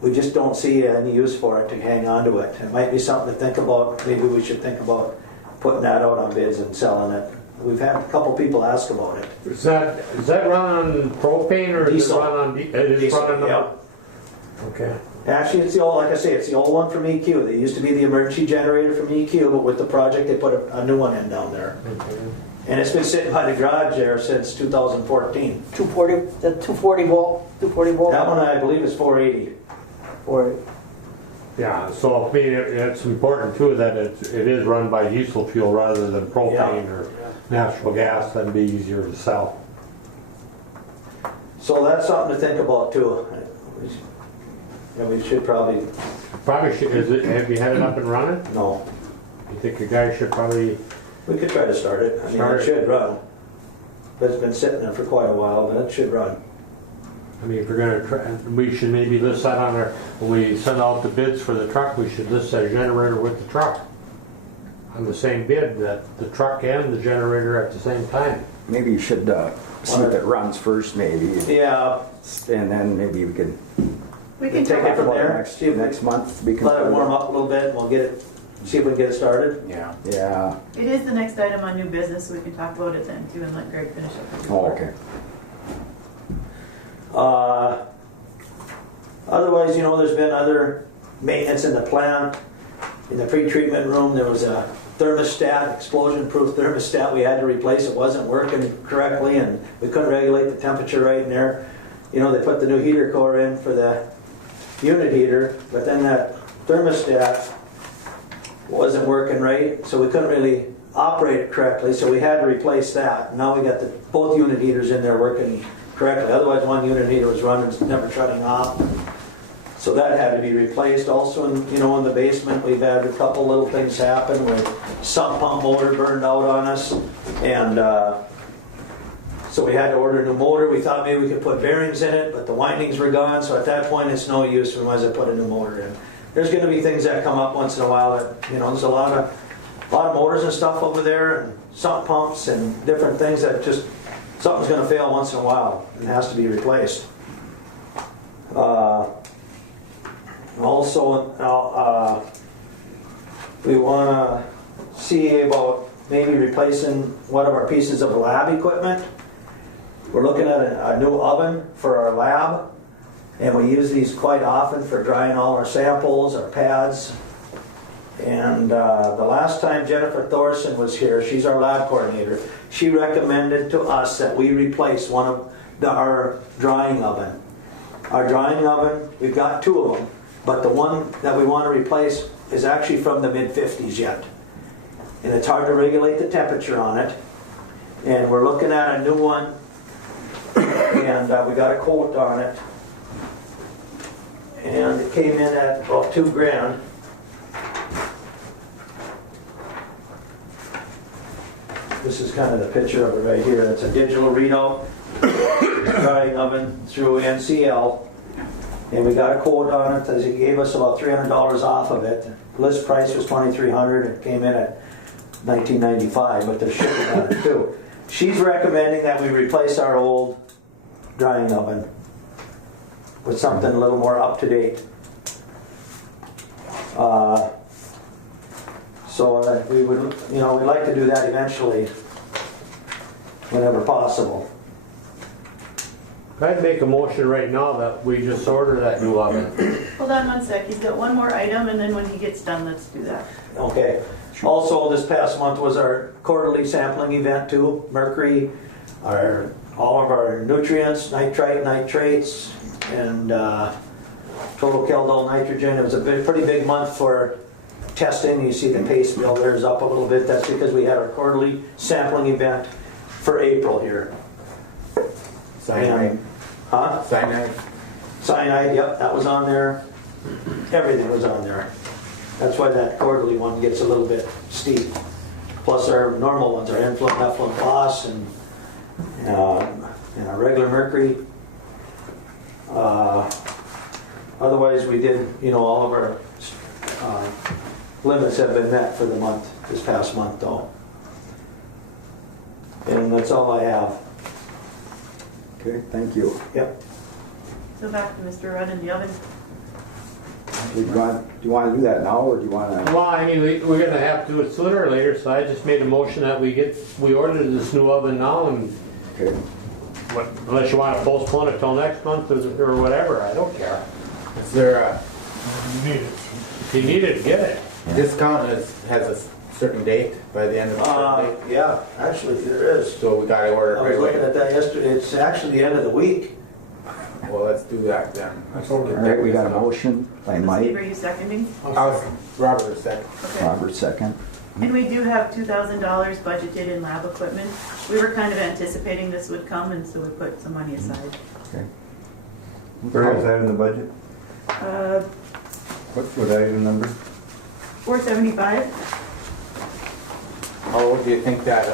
we just don't see any use for it to hang on to it. It might be something to think about. Maybe we should think about putting that out on bids and selling it. We've had a couple people ask about it. Is that run on propane or is it Diesel. run on, it is Diesel, running on? yep. Okay. Actually, it's the old, like I say, it's the old one from EQ. They used to be the emergency generator from EQ, but with the project, they put a new one in down there. Okay. And it's been sitting by the garage there since 2014. 240, the 240 volt, 240 volt? That one, I believe, is 480. Or, Yeah, so I mean, it's important too that it is run by diesel fuel rather than propane or natural gas. That'd be easier to sell. So that's something to think about too. And we should probably, Probably should, have you had it up and running? no, You think a guy should probably, we could try to start it. I mean, Start it it. should run. But it's been sitting there for quite a while, but it should run. I mean, if we're gonna try, we should maybe list that on our, when we send out the bids for the truck, we should list that generator with the truck. On the same bid, that the truck and the generator at the same time. Maybe you should see if it runs first, maybe, Yeah, and then maybe we can We can Take talk it from about there. next month. We can let it warm up a little bit and we'll get it, see if we can get it started. Yeah. Yeah. It is the next item on new business, so we can talk about it then too and let Greg finish up. Oh, okay. Otherwise, there's been other maintenance in the plant. In the pre-treatment room, there was a thermostat, explosion-proof thermostat we had to replace. It wasn't working correctly and we couldn't regulate the temperature right in there. They put the new heater core in for the unit heater, but then that thermostat wasn't working right, so we couldn't really operate it correctly, so we had to replace that. Now we got both unit heaters in there working correctly. Otherwise, one unit heater was running, never shutting off. So that had to be replaced. Also, in the basement, we've had a couple little things happen where sump pump motor burned out on us, and so we had to order a new motor. We thought maybe we could put bearings in it, but the windings were gone. So at that point, it's no use. We might as well put a new motor in. There's going to be things that come up once in a while. That there's a lot of motors and stuff over there, and sump pumps and different things that just something's going to fail once in a while and has to be replaced. Also, we want to see about maybe replacing one of our pieces of lab equipment. We're looking at a new oven for our lab, and we use these quite often for drying all our samples, our pads. And the last time Jennifer Thorson was here, she's our lab coordinator, she recommended to us that we replace one of our drying oven. Our drying oven, we've got two of them, but the one that we want to replace is actually from the mid-50s yet. And it's hard to regulate the temperature on it. And we're looking at a new one, and we got a quote on it. And it came in at about $2,000. This is kind of the picture of it right here. It's a digital readout, drying oven through NCL. And we got a quote on it. He gave us about $300 off of it. List price was $2,300. It came in at $19.95, but there's shipping on it too. She's recommending that we replace our old drying oven with something a little more up to date. So we would, we'd like to do that eventually, whenever possible. I'd make a motion right now that we just order that new oven. Hold on one sec, he's got one more item, and then when he gets done, let's do that. Okay. Also, this past month was our quarterly sampling event too. Mercury, all of our nutrients, nitrite, nitrates, and total killed nitrogen. It was a pretty big month for testing. You see the paste bill there's up a little bit. That's because we had our quarterly sampling event for April here. Cyanide. Huh? Cyanide. Cyanide, yep, that was on there. Everything was on there. That's why that quarterly one gets a little bit steep. Plus our normal ones, our effluent floss, and our regular mercury. Otherwise, we did, all of our limits have been met for the month, this past month though. And that's all I have. Okay, thank you. Yep. So back to Mr. Rudd in the oven. Do you want to do that now, or do you want to? Well, I mean, we're gonna have to do it sooner or later, so I just made a motion that we ordered this new oven now, and Okay. unless you wanna postpone it till next month or whatever, I don't care. Is there a You need it. If you need it, get it. discount has a certain date by the end of the certain date? Yeah, actually there is. So we gotta order it I was right looking away. at that yesterday, it's actually the end of the week. Well, let's do that then. That's All right, we got a motion by Steve, Mike, are you seconding? Robert, second. Okay. Robert second. And we do have $2,000 budgeted in lab equipment. We were kind of anticipating this would come, and so we put some money aside. Okay. Where is that in the budget? What item number? $475. How old do you think that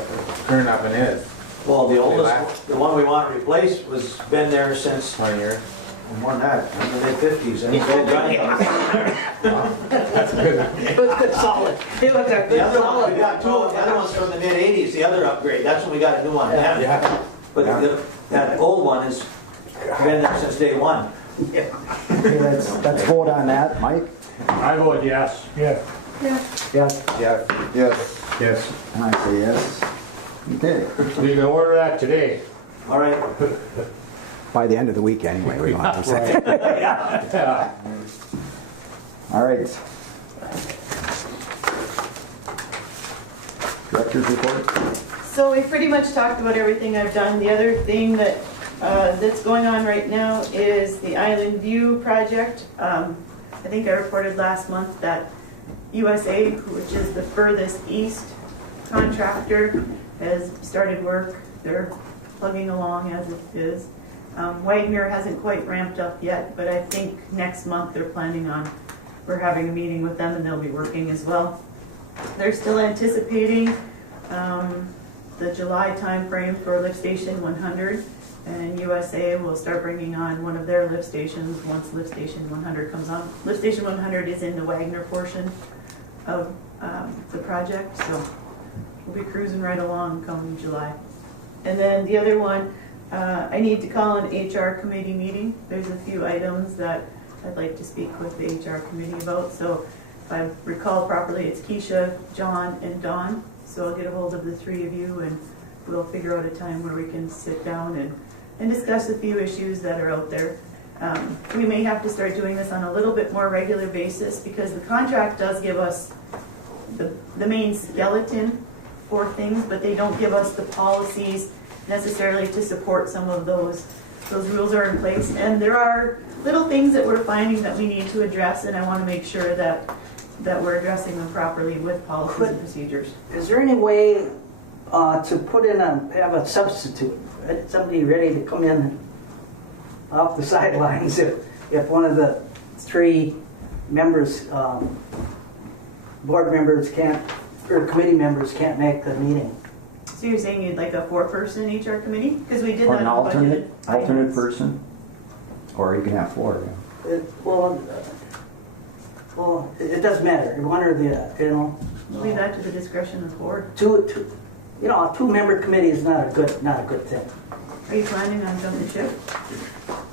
current oven is? Well, the They oldest, last the one we want to replace was, been there since, 20 years? more than that, in the mid-50s. And it's old Johnny. It was good solid. It was a The good other one, solid. we got two, the other one's from the mid-80s, the other upgrade, that's when we got a new one then. Yeah. But that old one has been there since day one. Okay, let's vote on that. Mike? I vote yes. Yeah. Yes. Yeah. Yes. Yes. And I say yes. Okay, We can order that today. All right, by the end of the week anyway, we don't have to say. Yeah. All right. Director's report? So we pretty much talked about everything I've done. The other thing that's going on right now is the Island View project. I think I reported last month that USA, which is the furthest east contractor, has started work. They're plugging along as it is. Wagner hasn't quite ramped up yet, but I think next month we're having a meeting with them and they'll be working as well. They're still anticipating the July timeframe for lift station 100, and USA will start bringing on one of their lift stations once lift station 100 comes on. Lift station 100 is in the Wagner portion of the project, so we'll be cruising right along come July. And then the other one, I need to call an HR committee meeting. There's a few items that I'd like to speak with the HR committee about. So if I recall properly, it's Keisha, John, and Dawn. So I'll get a hold of the three of you and we'll figure out a time where we can sit down and discuss a few issues that are out there. We may have to start doing this on a little bit more regular basis because the contract does give us the main skeleton for things, but they don't give us the policies necessarily to support some of those. Those rules are in place, and there are little things that we're finding that we need to address, and I want to make sure that we're addressing them properly with policies and procedures. Is there any way to put in have a substitute? Somebody ready to come in off the sidelines if one of the three members, board members can't, or committee members can't make the meeting? So you're saying you'd like a 4-person HR committee? Because we did Or that an on the budgeted alternate finance. person? Or you can have four, yeah. Well, it doesn't matter. One or the, Leave that to the discretion of the board. a two-member committee is not a good thing. Are you planning on jumping ship?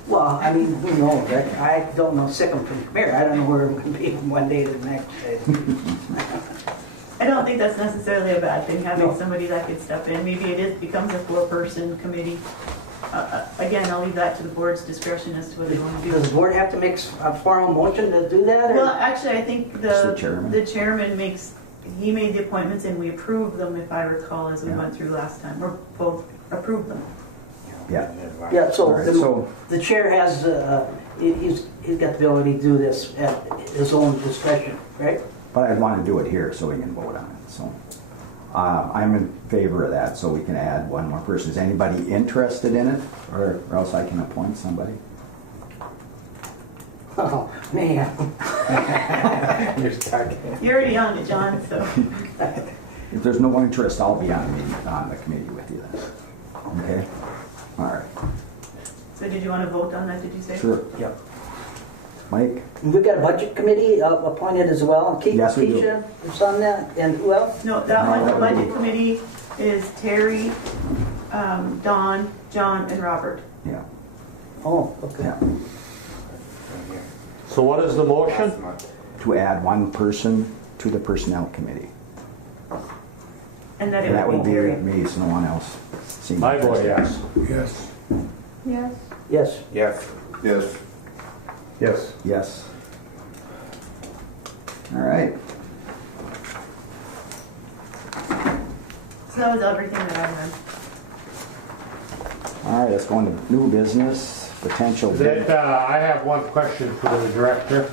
Well, I mean, who knows? I don't know sick 'em from here. I don't know where we're going to be from one day to the next day. I don't think that's necessarily a bad thing, having No. somebody that could step in. Maybe becomes a 4-person committee. Again, I'll leave that to the board's discretion as to what they want to Does the do. board have to make a formal motion to do that? Well, Or? actually, I think It's the chairman. the chairman he made the appointments and we approved them, if I recall, as we Yeah. went through last time, or both approved them. Yeah. Yeah, so All right, so- the chair has, he's got the ability to do this at his own discretion, right? But I'd want to do it here so we can vote on it, so. I'm in favor of that, so we can add one more person. Is anybody interested in it, or else I can appoint somebody? Oh, man. You're stuck. You're already on it, John, so. If there's no interest, I'll be on the committee with you then. Okay? All right. So did you want to vote on that, did you say? Sure. Yep. Mike? We've got a budget committee appointed as well. Yes, we do. Keisha is on that, and who else? No, that one, the budget committee is Terry, Don, John, and Robert. Yeah. Oh, okay. Yeah. So what is the motion? Last month. To add one person to the personnel committee. And that And that it would would be be Terry. me, so no one else. seemed I vote yes. Yes. Yes. Yes. Yes. Yes. Yes. Yes. All right. So that was everything that I had. All right, let's go into new business, potential bid. That, I have one question for the director.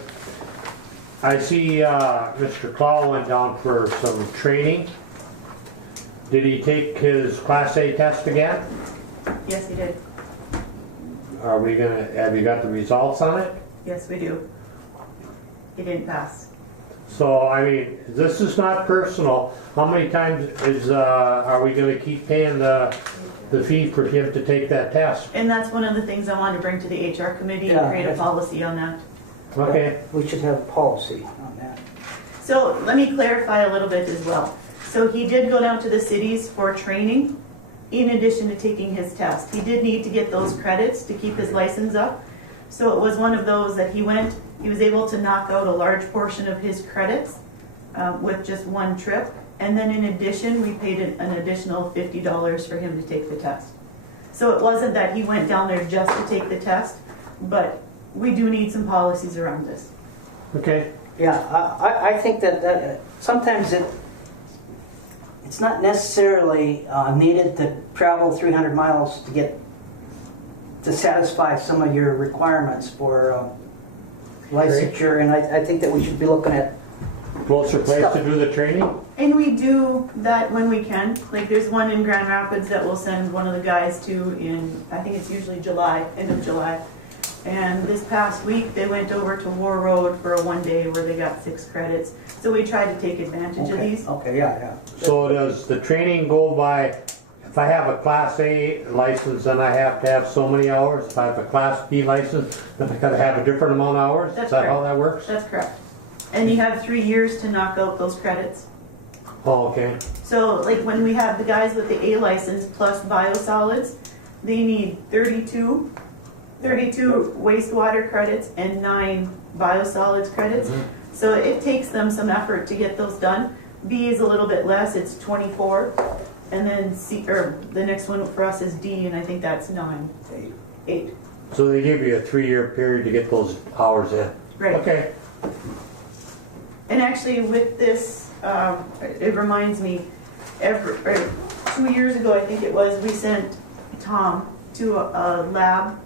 I see Mr. Claw went down for some training. Did he take his Class A test again? Yes, he did. Are we gonna, have you got the results on it? Yes, we do. He didn't pass. So, I mean, this is not personal. How many times are we gonna keep paying the fee for him to take that test? And that's one of the things I wanted to bring to the HR committee and Yeah, create a that's- policy on that. Okay, We should have a policy on that. So let me clarify a little bit as well. So he did go down to the cities for training in addition to taking his test. He did need to get those credits to keep his license up. So it was one of those that he was able to knock out a large portion of his credits with just one trip. And then in addition, we paid an additional $50 for him to take the test. So it wasn't that he went down there just to take the test, but we do need some policies around this. okay. Yeah, I think that sometimes it's not necessarily needed to travel 300 miles to satisfy some of your requirements for licensure, and I think that we should be looking at. Closer place to do the training? And we do that when we can. Like there's one in Grand Rapids that we'll send one of the guys to in, I think it's usually July, end of July. And this past week, they went over to War Road for a one day where they got 6 credits. So we tried to take advantage of these. Okay, yeah. So does the training go by, if I have a Class A license, then I have to have so many hours? If I have a Class B license, then I gotta have a different amount of hours? That's Is that how correct. that works? That's correct. And you have 3 years to knock out those credits. Oh, okay. So like when we have the guys with the A license plus biosolids, they need 32 wastewater credits and 9 biosolids credits. So it takes them some effort to get those done. B is a little bit less, it's 24. And then C, or the next one for us is D, and I think that's 9. 8. So they give you a 3-year period to get those hours in? Right. Okay. And actually with this, it reminds me, 2 years ago, I think it was, we sent Tom to a lab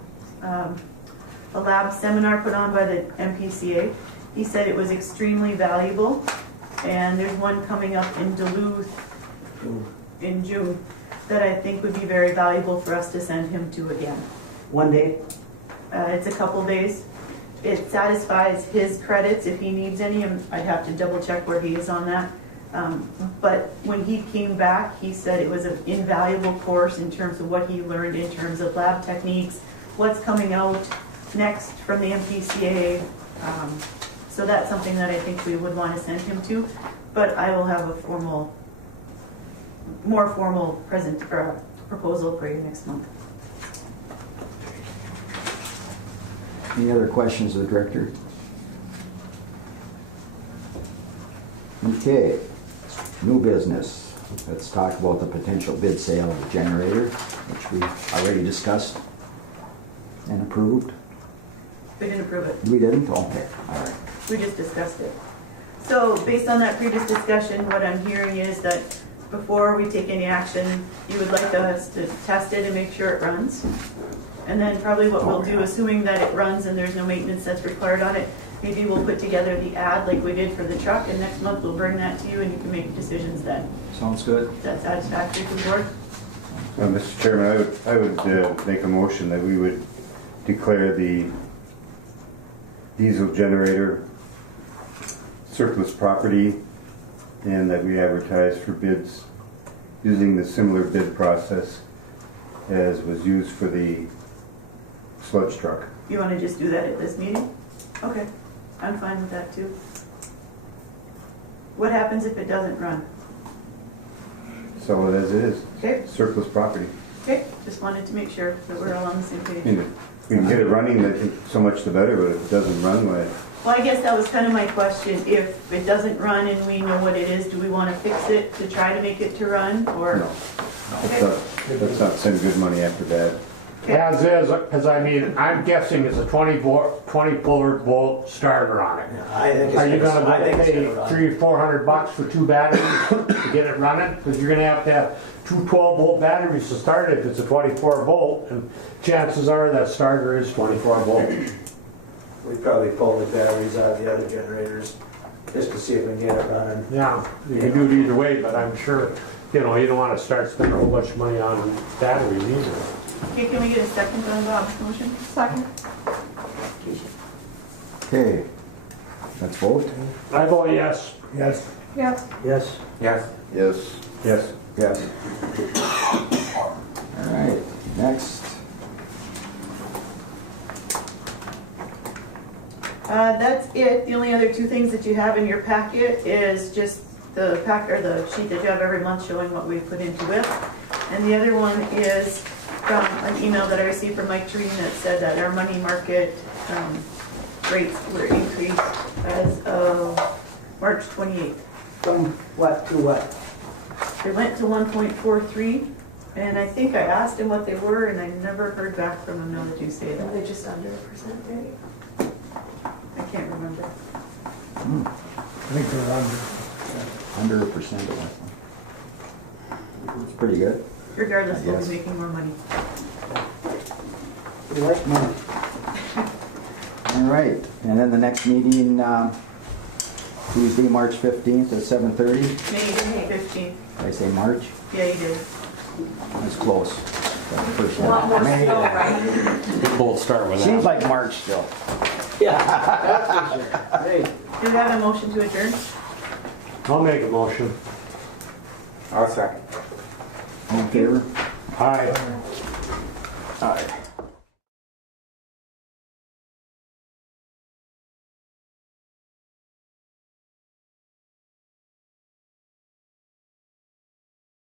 seminar put on by the MPCA. He said it was extremely valuable, and there's one coming up in Duluth in June that I think would be very valuable for us to send him to again. One day. It's a couple days. It satisfies his credits if he needs any, and I'd have to double check where he is on that. But when he came back, he said it was an invaluable course in terms of what he learned in terms of lab techniques, what's coming out next from the MPCA. So that's something that I think we would want to send him to, but I will have a more formal proposal for you next month. Any other questions of the director? Okay, new business. Let's talk about the potential bid sale of the generator, which we already discussed and approved. We didn't approve it. We didn't? Okay, all right. We just discussed it. So based on that previous discussion, what I'm hearing is that before we take any action, you would like us to test it and make sure it runs. And then probably what we'll do, assuming that it runs and there's no maintenance that's required on it, maybe we'll put together the ad like we did for the truck, and next month we'll bring that to you and you can make decisions then. Sounds good. Is that satisfactory to the board? Mr. Chairman, I would make a motion that we would declare the diesel generator surplus property, and that we advertise for bids using the similar bid process as was used for the sludge truck. You want to just do that at this meeting? Okay, I'm fine with that too. What happens if it doesn't run? Sell it as it is, Okay, surplus property. okay, just wanted to make sure that we're all on the same page. And if we can get it running, I think so much the better, but if it doesn't run, why? Well, I guess that was kind of my question. If it doesn't run and we know what it is, do we want to fix it to try to make it to run, or? No. Let's not send good money after bad. As is, because I mean, I'm guessing it's a 24 volt starter on it. I think Are you it's gonna I think go it's pay gonna run. $300 or $400 for 2 batteries to get it running? Because you're gonna have two 12 volt batteries to start it if it's a 24 volt, and chances are that starter is 24 volt. We'd probably pull the batteries out of the other generators just to see if we can get it running. Yeah, you can do it either way, but I'm sure, you know, you don't want to start spending a whole bunch of money on batteries either. Okay, can we get a second on Bob's motion? Second. Okay, let's vote. I vote yes. Yes. Yes. Yes. Yes. Yes. Yes. Yes. All right, next. That's it. The only other two things that you have in your packet is just the sheet that you have every month showing what we put into WIP. And the other one is from an email that I received from Mike Tureen that said that our money market rates were increased as of March 28th. From what to what? They went to 1.43, and I think I asked him what they were, and I never heard back from him now that you say that. They're just under 1% rate. I can't remember. I think they're under. Under 1% of that. It's pretty good. Regardless, we'll Yes. be making more money. We like money. All right, and then the next meeting, Tuesday, March 15th at 7:30. May 15th. Did I say March? Yeah, you did. That's close. That's the first A lot more one. snow, right? Both start with Seems that. like March still. Yeah, that's for sure. Hey. Do we have a motion to adjourn? I'll make a motion. I'll second. All in favor? Aye. Aye.